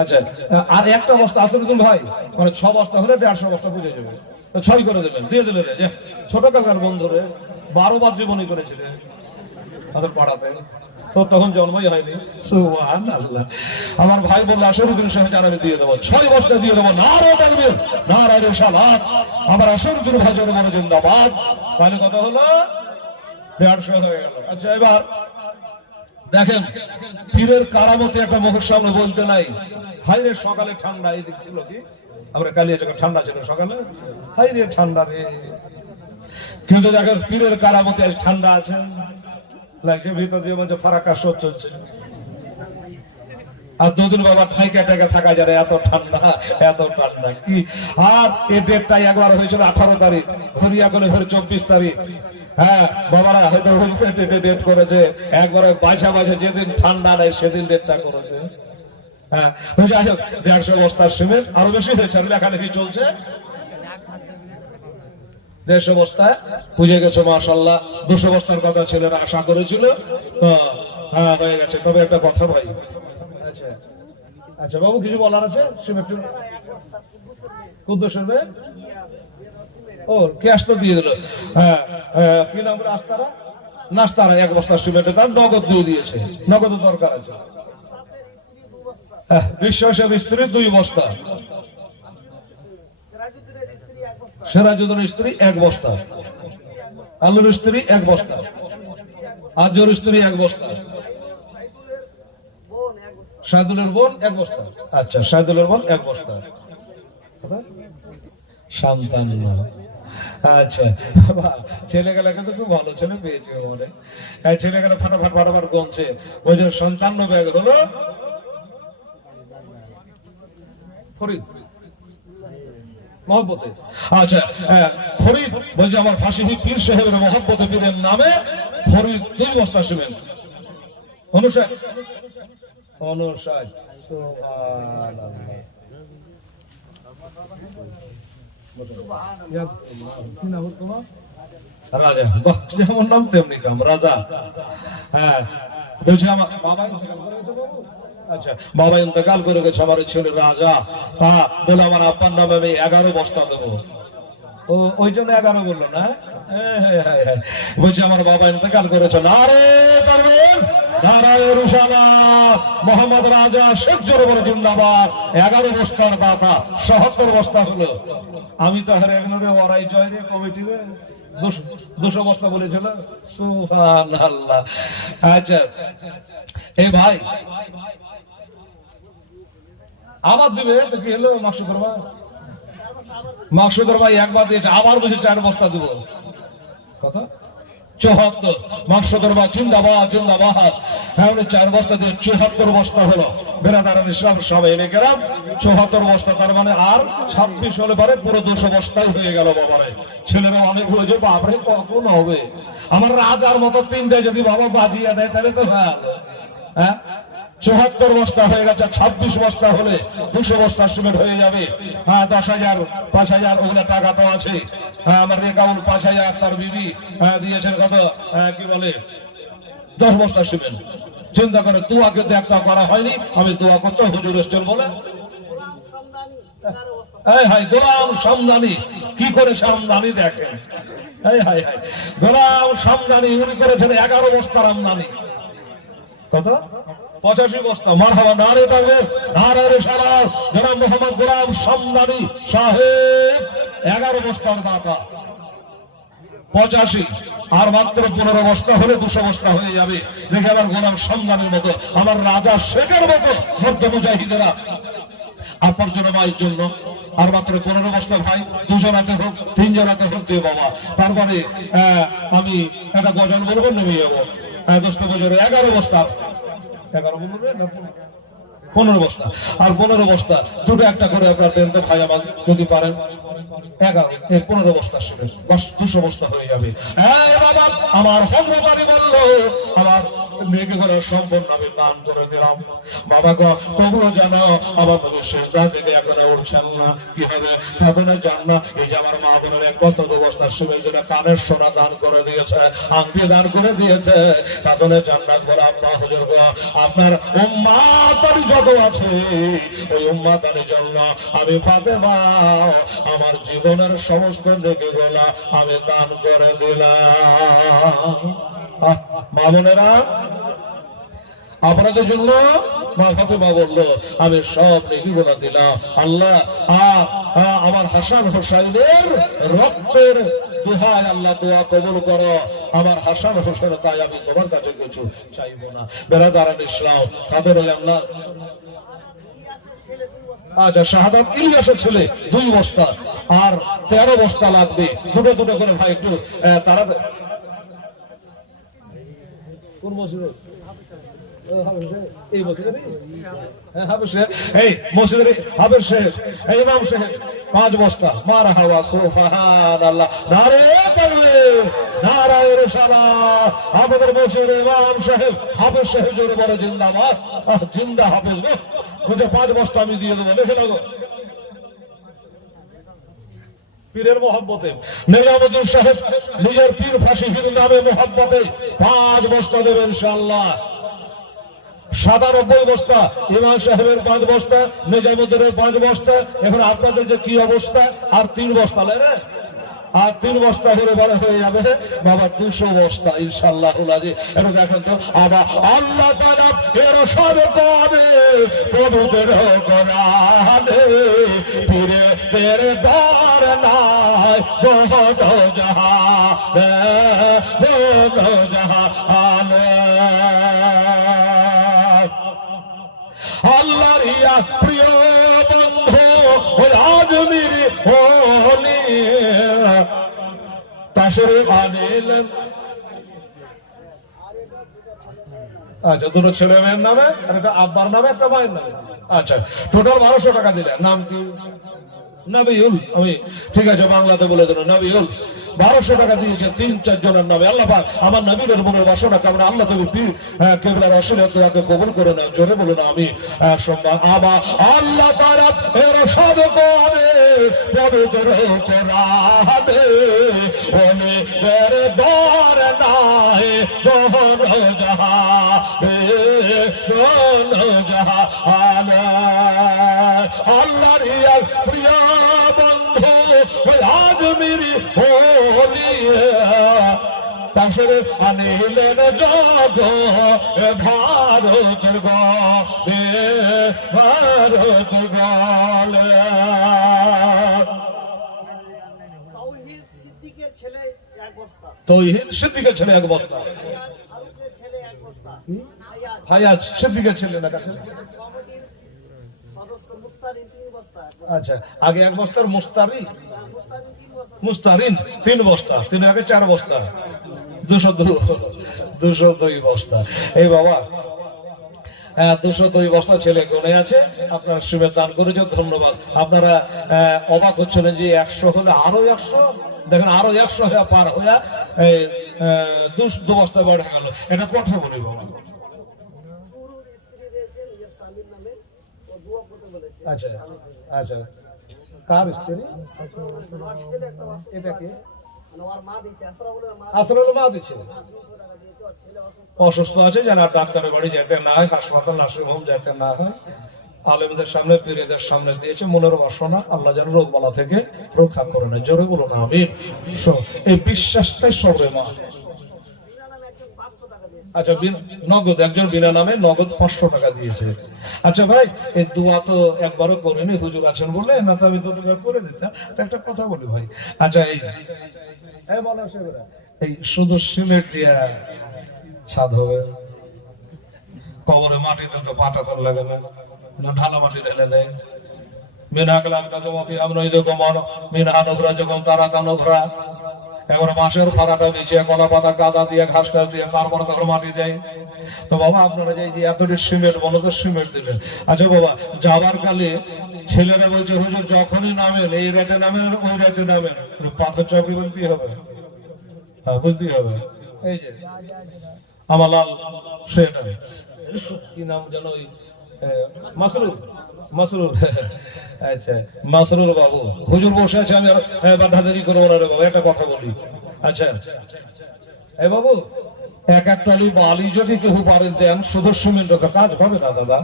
আচ্ছা, আর একটা বস্তা আসলে ভাই মানে 6 বস্তা হলে 150 বস্তা বুঝে যাবে, 6 করে দেবেন, দিয়ে দিলে রে ছোট কাকার বন্ধুরে 12 বার জীবনী করেছিলেন তাদের পাড়াতে, তোর তখন জন্মই হয়নি। সুবহানাল্লাহ। আমার ভাই বললে আসরুদ্দিন সাহেব আমি দিয়ে দেবো, 6 বস্তা দিয়ে দেবো। নারায়ে তাকবীর, নারায়ে রিসালাত। আমার আসরুদ্দিন ভাই জন্য বড় জিন্দাবাদ। তাহলে কথা হলো 150 হয়ে গেল। আচ্ছা, এবার দেখেন পীরের কারামতে একটা মুখের সামনে বলতে নাই। হাই রে সকালে ঠান্ডা, এই দিক ছিল কি আমরা কালিয়া জায়গা ঠান্ডা ছিল সকালে, হাই রে ঠান্ডা রে। কিন্তু দেখেন পীরের কারামতে ঠান্ডা আছে লাগছে, ভিতর দিয়ে মধ্যে ফারাক্কা শোধ চলছে। আর দুদিন বাবা ঠাইকা টাইকা থাকা যায়, এত ঠান্ডা এত ঠান্ডা কি। আর এই ডেটটা একবার হয়েছিল 18 তারিখ, ঘুরিয়া করে ফের 24 তারিখ। হ্যাঁ বাবারা হয়তো ডেট করেছে একবারে বাছা বাছা, যেদিন ঠান্ডা নেই সেদিন ডেটটা করেছে। হ্যাঁ, 150 বস্তার সিমেন্ট আরো বেশি হয়েছে, লেখালেখি চলছে। 150 বস্তায় বুঝে গেছে মাশাআল্লাহ। 200 বস্তার কথা ছেলেরা আশা করেছিল, তো হ্যাঁ হয়ে গেছে। তবে একটা কথা ভাই, আচ্ছা আচ্ছা বাবু কিছু বলার আছে? সিমেন্ট কুদ্দুস হবে ও ক্যাশ তো দিয়ে দিল। হ্যাঁ, কি নাম করে আস্তারা নাস্তারা 1 বস্তা সিমেন্টে তার নগদ দিয়ে দিয়েছে, নগদ দরকার আছে। বিশ্বাসের স্ত্রী 2 বস্তা, সেরাজুদ্দিনের স্ত্রী 1 বস্তা, আলুর স্ত্রী 1 বস্তা, আজর স্ত্রী 1 বস্তা, সাইদুলের বোন 1 বস্তা। আচ্ছা, সাইদুলের বোন 1 বস্তা সন্তান। আচ্ছা ছেলেগুলা কিন্তু খুব ভালো ছেলে পেয়েছে বলে, ছেলেগুলা ফাটাফাট ফাটাফাট গমছে। ওই যে 57 ব্যাগ হলো ফরিদ মহব্বতে। আচ্ছা ফরিদ বলছে আমার ফাঁসি পীর সাহেবের মহব্বতে পীরের নামে ফরিদ 2 বস্তা সিমেন্ট। 59 রাজা, যেমন নাম তেমনি কাম রাজা। হ্যাঁ বলছে আমার বাবা ইন্তেকাল করে গেছে বাবু। আচ্ছা, বাবা ইন্তেকাল করে গেছে, আমার ছেলে রাজা। হ্যাঁ বলে আমার আব্বার নামে আমি 11 বস্তা দেবো। ও ওই জন্য 11 বললো না। বলছে আমার বাবা ইন্তেকাল করেছে, নারায়ে তাকবীর, নারায়ে রিসালাত, মোহাম্মদ রাজা শেখ জোরে বলে জিন্দাবাদ। 11 বস্তার দাতা 77 বস্তা হলো। আমি তো হারে একজনে ওরাই জয় রে কমিটিতে 200 বস্তা বলেছিল। সুবহানাল্লাহ। আচ্ছা এই ভাই আবার দিবে তো কি হলো? মাকসুদুর ভাই একবার দিয়েছে, আবার বলছে 4 বস্তা দিব। কথা 74। মাকসুদুর ভাই জিন্দাবাদ জিন্দাবাদ। হ্যাঁ 4 বস্তা দিয়ে 74 বস্তা হলো। বেরাদারান ইসলাম সবাই এনে গেলাম 74 বস্তা, তার মানে আর 26 হলে পরে পুরো 200 বস্তাই হয়ে গেল। বাবারে ছেলেরা অনেক হয়েছে, বাপরে কখন হবে? আমার রাজার মতো 3টে যদি বাবা বাজিয়ে দেয় তাহলে তো ভালো। হ্যাঁ 74 বস্তা হয়ে গেছে, 26 বস্তা হলে 200 বস্তা সিমেন্ট হয়ে যাবে। হ্যাঁ 10,000 5,000 ওগুলো টাকা তো আছে। হ্যাঁ আমার রেকাউল 5,000, তার বিবি দিয়েছেন কত কি বলে 10 বস্তা সিমেন্ট। চিন্তা করে দোয়াকে তো একটা করা হয়নি, আমি দোয়া করতে হুজুর এসছেন বলে। গোলাম সামদানি কি করেছে আমদানি দেখেন। গোলাম সামদানি উনি করেছেন 11 বস্তার আমদানি। কত? 85 বস্তা। মারহাবা, নারায়ে তাকবীর, নারায়ে রিসালাত। জনাব মোহাম্মদ গোলাম সামদানি সাহেব 11 বস্তার দাতা। 85 আর মাত্র 15 বস্তা হলে 200 বস্তা হয়ে যাবে। দেখে আবার গোলাম সামদানির মতো, আমার রাজা শেখের মতো মধ্য মুজাহিদেরা আপনার জন্য মায়ের জন্য আর মাত্র 15 বস্তা ভাই, 2 জনাতে হোক 3 জনাতে হোক দিয়ে বাবা। তারপরে আমি একটা গজল বলবো, নেমে যাবো। দোস্ত বছরে 11 বস্তা, 11 বলবেন না 15 বস্তা। আর 15 বস্তা দুটো একটা করে আপনার দেন তো ভাই আমার, যদি পারেন। 15 বস্তা শুনে 200 বস্তা হয়ে যাবে। বাবা আমার হযরত আলী বলল, আমার নেকি করা সম্পূর্ণ আমি দান করে দিলাম। বাবা গো তবুও জানো আমার মনে শেষদা থেকে এখনো উঠছেন না, কি হবে? এখনো জান না এই যে আমার মা বোনের এক বস্তা দু বস্তা শিবের জন্য কানের সোনা দান করে দিয়েছে, আংটি দান করে দিয়েছে, এখনো জান্নাত বলে আব্বা হুজুর গো আপনার উম্মাতারি যত আছে ওই উম্মাতারি জন্য আমি ফাতেমা আমার জীবনের সমস্ত নেকিগুলা আমি দান করে দিলাম। মা বোনেরা আপনাদের জন্য মা ফাতেমা বললো আমি সব নেকিগুলা দিলাম। আল্লাহ আমার হাসান হোসাইনের রক্তের দোহাই আল্লাহ দোয়া কবুল করো। আমার হাসান হোসেন তাই আমি তোমার কাছে কিছু চাইবো না। বেরাদারান ইসলাম তাদের ওই আল্লাহ আচ্ছা শাহাদাত ইলিয়াসের ছেলে 2 বস্তা আর 13 বস্তা লাগবে, দুটো দুটো করে ভাই একটু তারা কোন বছরে এই বছরে এই মসজিদের হাফেজ সাহেব ইমাম সাহেব 5 বস্তা মারহাবা সুবহানাল্লাহ নারে তাকবীর নারায়ে রিসালাত। আমাদের মসজিদের ইমাম সাহেব হাফেজ সাহেব জোরে বড় জিন্দাবাদ, জিন্দা হাফেজ গো। বুঝে 5 বস্তা আমি দিয়ে দেবো, লিখে লাগো পীরের মহব্বতে। নিজামুদ্দিন সাহেব নিজের পীর ফাঁসির নামে মহব্বতে 5 বস্তা দেবেন ইনশাআল্লাহ। 97 বস্তা ইমাম সাহেবের 5 বস্তা, নিজামুদ্দিনের 5 বস্তা। এখন আপনাদের যে কি অবস্থা, আর 3 বস্তা লেন, আর 3 বস্তা হলে বলা হয়ে যাবে বাবা 200 বস্তা ইনশাআল্লাহ। এটা দেখেন তো আবার আল্লাহ তাআলা এর সাথে পাবে পবিত্র কোরআনে পীরে তেরে দর নাই বহুত জাহান আল্লাহর ইয়া প্রিয় বন্ধু ওই আজমিরি হলি তাশরীফ আনিলেন। আচ্ছা দুটো ছেলে মেয়ের নামে, একটা আব্বার নামে, একটা মায়ের নামে। আচ্ছা টোটাল 1200 টাকা দিলেন। নাম কি? নবিউল। আমি ঠিক আছে বাংলাতে বলে দেবো নবিউল। 1200 টাকা দিয়েছে 3-4 জনের নামে। আল্লাহ পাক আমার নবীর মনের বাসনা কামনা আল্লাহ তুমি পীর কেবলার অসিলা তোমাকে কবুল করে নাও। জোরে বলুন আমি সম্মান আবা আল্লাহ তাআলা এর সাদকারে পবিত্র কোরআনে ওনে এর দর নাই দহর জাহান আল্লাহর ইয়া প্রিয় বন্ধু আজমিরি তাশরে আনিলেন জগ ভারত ভারত গলে। তাওহীদ সিদ্দিকের ছেলে 1 বস্তা, তাওহীদ সিদ্দিকের ছেলে 1 বস্তা, ফারুকের ছেলে 1 বস্তা, ফায়াজ সিদ্দিকের ছেলে না কাছে। কমিটির সদস্য মুস্তারিন 3 বস্তা। আচ্ছা আগে 1 বস্তার মুস্তারিন মুস্তারিন 3 বস্তা, মুস্তারিন 3 বস্তা, 3 আগে 4 বস্তা, 202 বস্তা। এই বাবা 202 বস্তা ছেলে কোনে আছে, আপনার শিবের দান করেছে, ধন্যবাদ। আপনারা অবাক হচ্ছিলেন যে 100 হলে আরো 100, দেখেন আরো 100 হয়ে পার হয়ে 2 বস্তা বেড়ে গেল। এটা কথা বলি বাবা। শুরুর স্ত্রী রয়েছে নিজের স্বামীর নামে, ও দোয়া করতে বলেছে। আচ্ছা আচ্ছা কার স্ত্রী? এটা কি? মানে ওর মা দিচ্ছে, আসরাউলের মা আসলে মা দিচ্ছে, 200 টাকা দিয়েছে। ওর ছেলে অসুস্থ আছে যেন আর ডাক্তারের বাড়ি যেতে না হয়, হাসপাতাল নার্সিং হোম যেতে না হয়। আলেমদের সামনে পীরদের সামনে দিয়েছে মনের বাসনা আল্লাহ যেন রোগ বালা থেকে রক্ষা করে নেয়। জোরে বলুন আমিন। এই বিশ্বাসটাই সবরে মা। আচ্ছা নগদ একজন বিনা নামে নগদ 500 টাকা দিয়েছে। আচ্ছা ভাই এই দোয়া তো একবারও করেনি, হুজুর আছেন বলে, না তো আমি তো করে দিতাম। একটা কথা বলি ভাই, আচ্ছা এই শুধু সিমেন্ট দিয়ে ছাদ হবে, কবরে মাটিতে তো পাটা তোর লাগে না, ঢালা মাটি ঢেলে দেয়। মাসের ভাড়াটা নিচে কলা পাতা কাদা দিয়ে ঘাস টাস দিয়ে তারপরে তখন মাটি দেয়। তো বাবা আপনারা যে এতটি সিমেন্ট বলো তো সিমেন্ট দেবেন। আচ্ছা বাবা যাবার কালে ছেলেরা বলছে হুজুর যখনই নামেন এই রাতে নামেন ওই রাতে নামেন, পাথর চাপড়ি বলতেই হবে, হ্যাঁ বলতেই হবে। এই যে আমার লাল সেটা কি নাম যেন ওই মাসরুর মাসরুর আচ্ছা মাসরুর বাবু হুজুর বসে আছে, আমি বাধা দেরি করবো না রে বাবু, একটা কথা বলি। আচ্ছা এ বাবু, এক একটা বালি যদি কেউ পারেন দেন, শুধু সিমেন্টের কাজ হবে না দাদা।